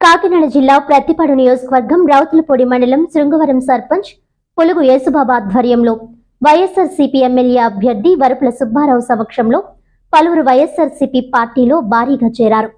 కాకినాడ జిల్లా ప్రత్తిపాడు నియోజకవర్గం రౌతులపూడి మండలం శృంగవరం సర్పంచ్ పులుగు యేసుబాబు ఆధ్వర్యంలో వైఎస్ఆర్సీపీ ఎమ్మెల్యే అభ్యర్థి వరపుల సుబ్బారావు సమక్షంలో పలువురు వైఎస్ఆర్సీపీ పార్టీలో భారీగా చేరారు.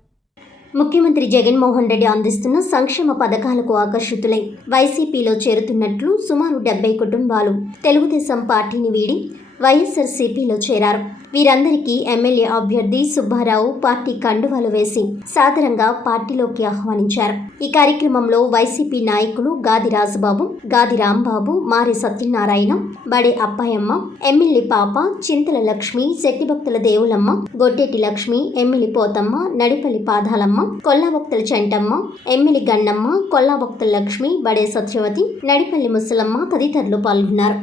ముఖ్యమంత్రి జగన్మోహన్ రెడ్డి అందిస్తున్న సంక్షేమ పథకాలకు ఆకర్షితులై వైసీపీలో చేరుతున్నట్లు సుమారు 70 కుటుంబాలు తెలుగుదేశం పార్టీని వీడి వైఎస్ఆర్సీపీలో చేరారు. వీరందరికీ ఎమ్మెల్యే అభ్యర్థి సుబ్బారావు పార్టీ కండువాలు వేసి సాదరంగా పార్టీలోకి ఆహ్వానించారు. ఈ కార్యక్రమంలో వైసీపీ నాయకులు గాది రాజబాబు, గాది రాంబాబు, మారి సత్యనారాయణ, బడే అప్పాయమ్మ, ఎమ్మెల్యే పాప, చింతల లక్ష్మి, శెట్టిభక్తుల దేవులమ్మ, గొడ్డేటి లక్ష్మి, ఎమ్మెల్యే పోతమ్మ, నడిపల్లి పాదాలమ్మ, కొల్లాభక్తుల చెంటమ్మ, ఎమ్మెల్యే గన్నమ్మ, కొల్లాభక్తుల లక్ష్మి, బడే సత్యవతి, నడిపల్లి ముసలమ్మ తదితరులు పాల్గొన్నారు.